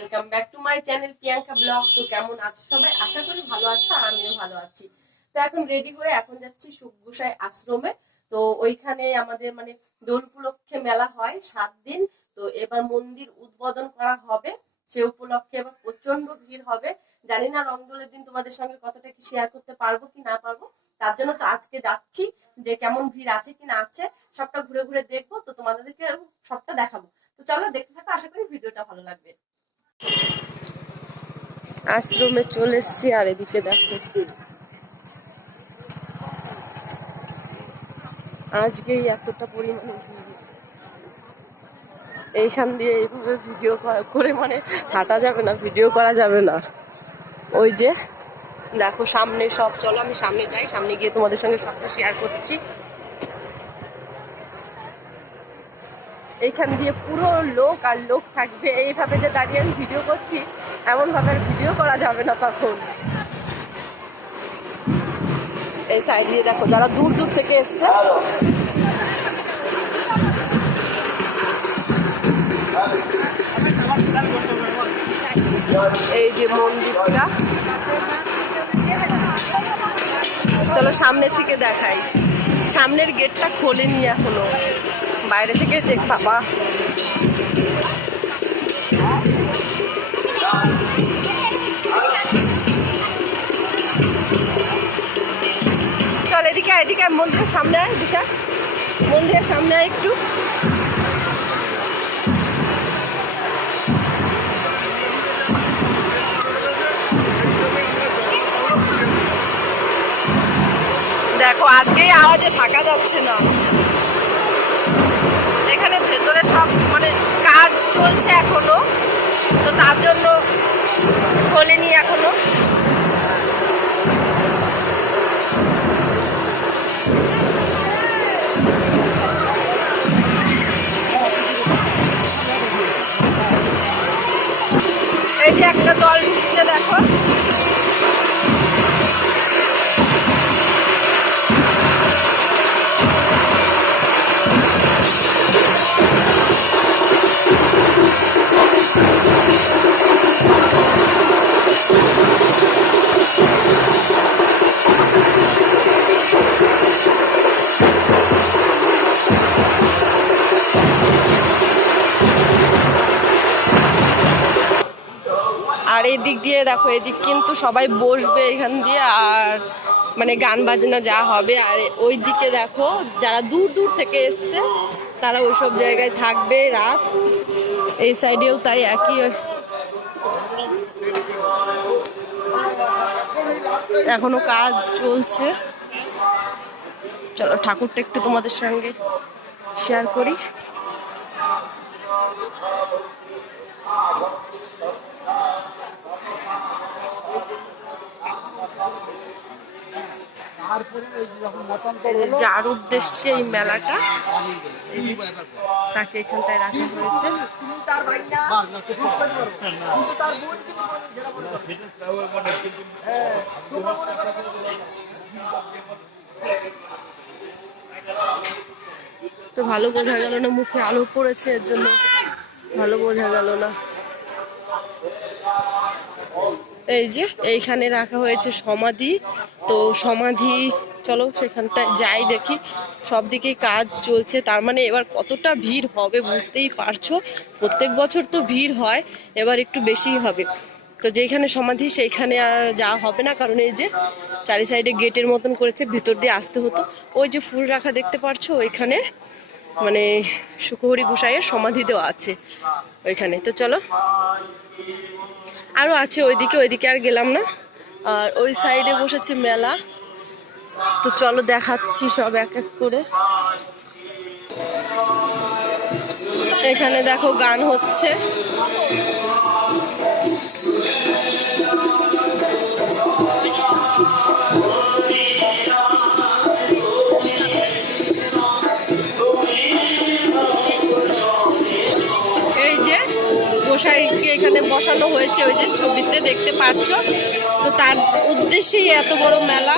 Welcome back to my channel Priyanka blog. তো কেমন আছো সবাই? আশা করি ভালো আছো, আর আমিও ভালো আছি। তো এখন রেডি হয়ে এখন যাচ্ছি সুখগোসাই আশ্রমে। তো ওইখানে আমাদের দোল উপলক্ষে মেলা হয় 7 দিন। তো এবার মন্দির উদ্বোধন করা হবে, সে উপলক্ষে এবার প্রচন্ড ভিড় হবে। জানি না রংদোলের দিন তোমাদের সঙ্গে কতটা কি শেয়ার করতে পারবো কি না পারবো, তার জন্য তো আজকে যাচ্ছি যে কেমন ভিড় আছে কি না আছে সবটা ঘুরে ঘুরে দেখবো। তো তোমাদেরকে সবটা দেখাবো। তো চলো দেখতে থাকো, আশা করি ভিডিওটা ভালো লাগবে। আশ্রমে চলে এসছি, আর এদিকে দেখো আজকেই এতটা পরিমাণে এইখান দিয়ে এইভাবে ভিডিও করে হাঁটা যাবে না, ভিডিও করা যাবে না। ওই যে দেখো সামনে সব, চলো আমি সামনে যাই, সামনে গিয়ে তোমাদের সঙ্গে সবটা শেয়ার করছি। এইখান দিয়ে পুরো লোক আর লোক থাকবে, এইভাবে যে দাঁড়িয়ে আমি ভিডিও করছি এমন ভাবে ভিডিও করা যাবে না তখন। এই সাইড দিয়ে দেখো যারা দূর দূর থেকে এসছে, এই যে মন্দিরটা, চলো সামনে থেকে দেখাই। সামনের গেটটা খোলেনি এখনো, বাইরে থেকে দেখ বাবা। চল এদিকে এদিকে মন্দিরের সামনে আয়, দিশা মন্দিরের সামনে আয় একটু। দেখো আজকে আওয়াজে থাকা যাচ্ছে না, এখানে ভেতরে সব কাজ চলছে এখনো, তো তার জন্য খোলেনি এখনো। এই যে একটা দল ঢুকছে দেখো, আর এই দিক দিয়ে দেখো, এদিক কিন্তু সবাই বসবে এখান দিয়ে, আর গান বাজনা যা হবে। আর ওই দিকে দেখো যারা দূর দূর থেকে এসছে তারা ওইসব জায়গায় থাকবে রাত। এই সাইডেও তাই একই, এখনো কাজ চলছে। চলো ঠাকুরটা একটু তোমাদের সঙ্গে শেয়ার করি। যার উদ্দেশ্যে এই মেলাটা, তাকে এখানটায় রাখা হয়েছে। তো ভালো বোঝা গেল না, মুখে আলো পড়েছে এর জন্য ভালো বোঝা গেল না। এই যে এইখানে রাখা হয়েছে সমাধি, তো সমাধি চলো সেখানটায় যাই দেখি। সব দিকেই কাজ চলছে, তার এবার কতটা ভিড় হবে বুঝতেই পারছো। প্রত্যেক বছর তো ভিড় হয়, এবার একটু বেশিই হবে। তো যেখানে সমাধি সেইখানে আর যাওয়া হবে না, কারণ এই যে চারি সাইডে গেটের মতন করেছে, ভিতর দিয়ে আসতে হতো। ওই যে ফুল রাখা দেখতে পারছো, ওইখানে সুখহরি গোসাইয়ের সমাধি দেওয়া আছে ওইখানে। তো চলো আরো আছে ওইদিকে, ওইদিকে আর গেলাম না। আর ওই সাইডে বসেছে মেলা, তো চলো দেখাচ্ছি সব এক এক করে। এখানে দেখো গান হচ্ছে, গোসাইকে এখানে বসানো হয়েছে, ওই যে ছবিতে দেখতে পাচ্ছ। তো তার উদ্দেশ্যেই এত বড় মেলা।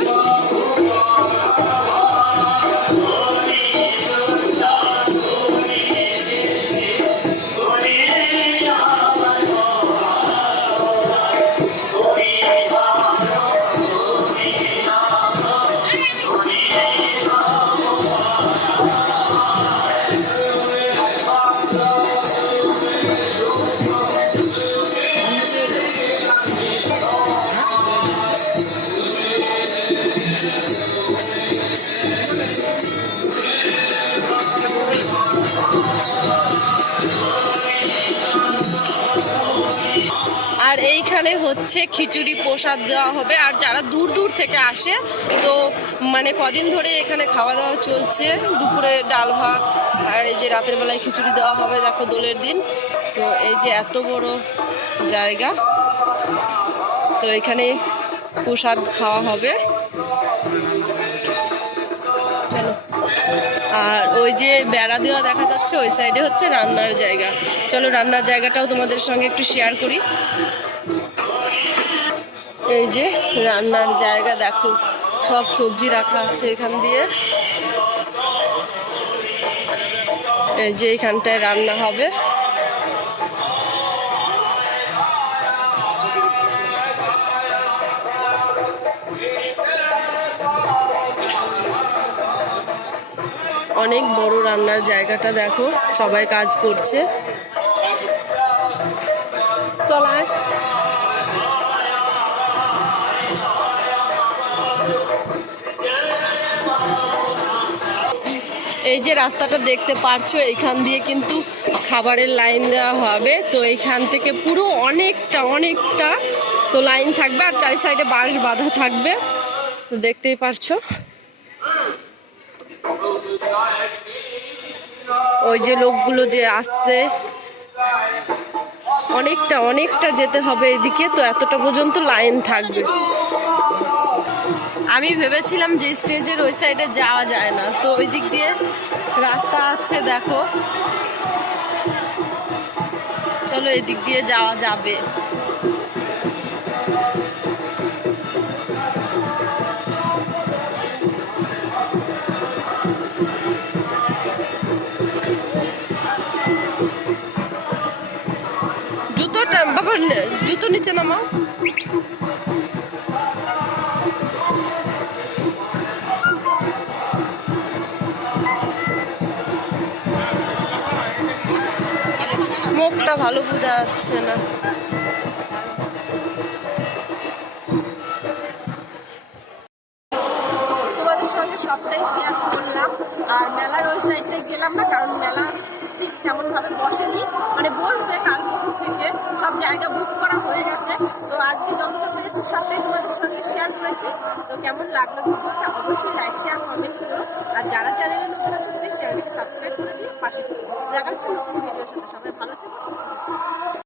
আর এইখানে হচ্ছে খিচুড়ি প্রসাদ দেওয়া হবে। আর যারা দূর দূর থেকে আসে তো মানে কদিন ধরে এখানে খাওয়া দাওয়া চলছে, দুপুরে ডাল ভাত আর এই যে রাতের বেলায় খিচুড়ি দেওয়া হবে। দেখো দোলের দিন, তো এই যে এত বড় জায়গা, তো এখানে প্রসাদ খাওয়া হবে। চলো, আর ওই যে বেড়া দেওয়া দেখা যাচ্ছে ওই সাইডে হচ্ছে রান্নার জায়গা। চলো রান্নার জায়গাটাও তোমাদের সঙ্গে একটু শেয়ার করি। এই যে রান্নার জায়গা, দেখো সব সবজি রাখা আছে এখান দিয়ে। এই যে এখানটায় রান্না হবে। অনেক বড় রান্নার জায়গাটা, দেখো সবাই কাজ করছে। চলায় এই যে রাস্তাটা দেখতে পারছো, এইখান দিয়ে কিন্তু খাবারের লাইন দেওয়া হবে। তো এইখান থেকে পুরো অনেকটা তো লাইন থাকবে, আর চারি সাইডে বাঁশ বাঁধা থাকবে, তো দেখতেই পারছো। ওই যে লোকগুলো যে আসছে, অনেকটা যেতে হবে এদিকে, তো এতটা পর্যন্ত লাইন থাকবে। আমি ভেবেছিলাম যে স্টেজের ওই সাইডে যাওয়া যায় না, তো ওই দিক দিয়ে রাস্তা আছে, দেখো চলো এদিক দিয়ে যাওয়া যাবে। জুতোটা বাবা, জুতো নিচে নামাও। মুখটা ভালো বোঝা যাচ্ছে না। তোমাদের সঙ্গে সবটাই শেয়ার করলাম। আর মেলার ওই সাইডে গেলাম না, কারণ মেলা ঠিক তেমন ভাবে বসেনি, মানে বসবে কাল পরশু থেকে, সব জায়গা বুক করা হয়ে গেছে। তো আজকে যতটা পেরেছি সবটাই তোমাদের সঙ্গে শেয়ার করেছি। তো কেমন লাগলো ভিডিওটা অবশ্যই লাইক শেয়ার কমেন্ট করো। আর যারা চ্যানেলে নতুন আছে প্লিজ চ্যানেলটাকে সাবস্ক্রাইব করে দিও, পাশে দেখা হচ্ছে নতুন ভিডিওর সাথে। সবাই ভালো থেকো।